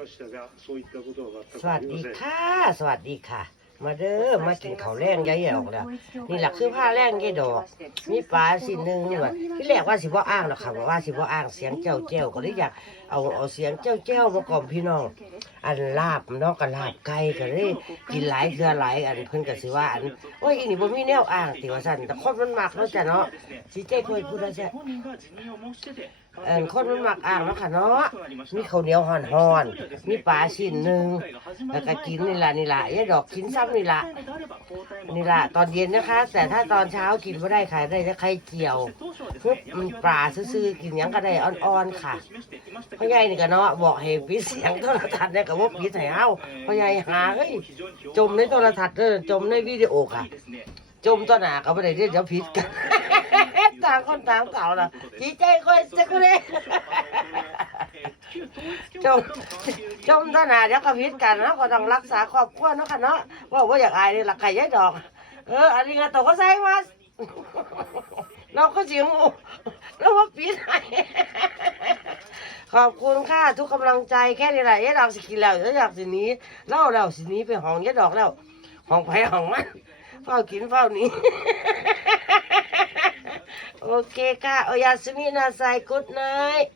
ましたがそういったことは ส 全く วั あ ส りま ดี せん ค่ะ สวัสดีค่ะ มาเด้อมากินข้าวแรงยายแอวแล้ว นี่แหละคือผ้าแรงยายดอก มีปลาสิหนึ่งนี่ว่าที่แรกว่าสิบ่อ้างหรอกค่ะว่าสิบ่อ้างเสียงเจ้าเจ้าก็เลยอยากเอาเอาเสียงเจ้าเจ้ามากล่อมพี่น้อง อันลาบเนาะก็ลาบไก่ก็เลยกินหลายเทื่อหลายอันเพิ่นก็สิว่าอันโอ้ยอีนี่บ่มีแนวอ้างติว่าซั่นแต่คนมันมักเนาะจ้ะเนาะสิเจ้เคยพูดแล้วจ้ะ เอิ่นคนมันมักอ้างเนาะค่ะเนาะมีข้าวเหนียวห่อนๆมีปลาชิ้นหนึ่งแล้วก็กินนี่ล่ะนี่ล่ะยาดอกกินซ้ำนี่ล่ะนี่ล่ะตอนเย็นนะคะ แต่ถ้าตอนเช้ากินบ่ได้ค่ะได้แต่ไข่เจียวคือมันปลาซื่อๆกินยังก็ได้อ่อนๆค่ะพ่อใหญ่นี่ก็เนาะบอกให้ปิดเสียงโทรทัศน์เนี่ยก็บ่ปิดให้เฮาพ่อใหญ่หาเอ้ยจมในโทรทัศน์เด้อจมในวิดีโอค่ะ จมต่อหน้าก็บ่ได้เด้เดี๋ยวผิดกัน ต่างคนต่างเก่าล่ะจีใจค่อยสักคนเลยจมจมต่อหน้าเดี๋ยวก็ผิดกันเนาะก็ต้องรักษาครอบครัวเนาะค่ะเนาะว่าบ่อยากอายนี่ล่ะไก่ยายดอก เอออันนี้ก็ตกก็ใส่มาเราก็เสียงโอ้แล้วว่าปิดให้ขอบคุณค่ะทุกกำลังใจแค่นี้แหละเอ๊ะดอกสิกินแล้วเอ๊ะอยากสิหนี้เล่าแล้วสิหนี้ไปห้องเอ๊ะดอกแล้วห้องไผห้องมันเฝ้ากินเฝ้าหนี้ โอเคค่ะ โอยาสมินาไซกุดไนท์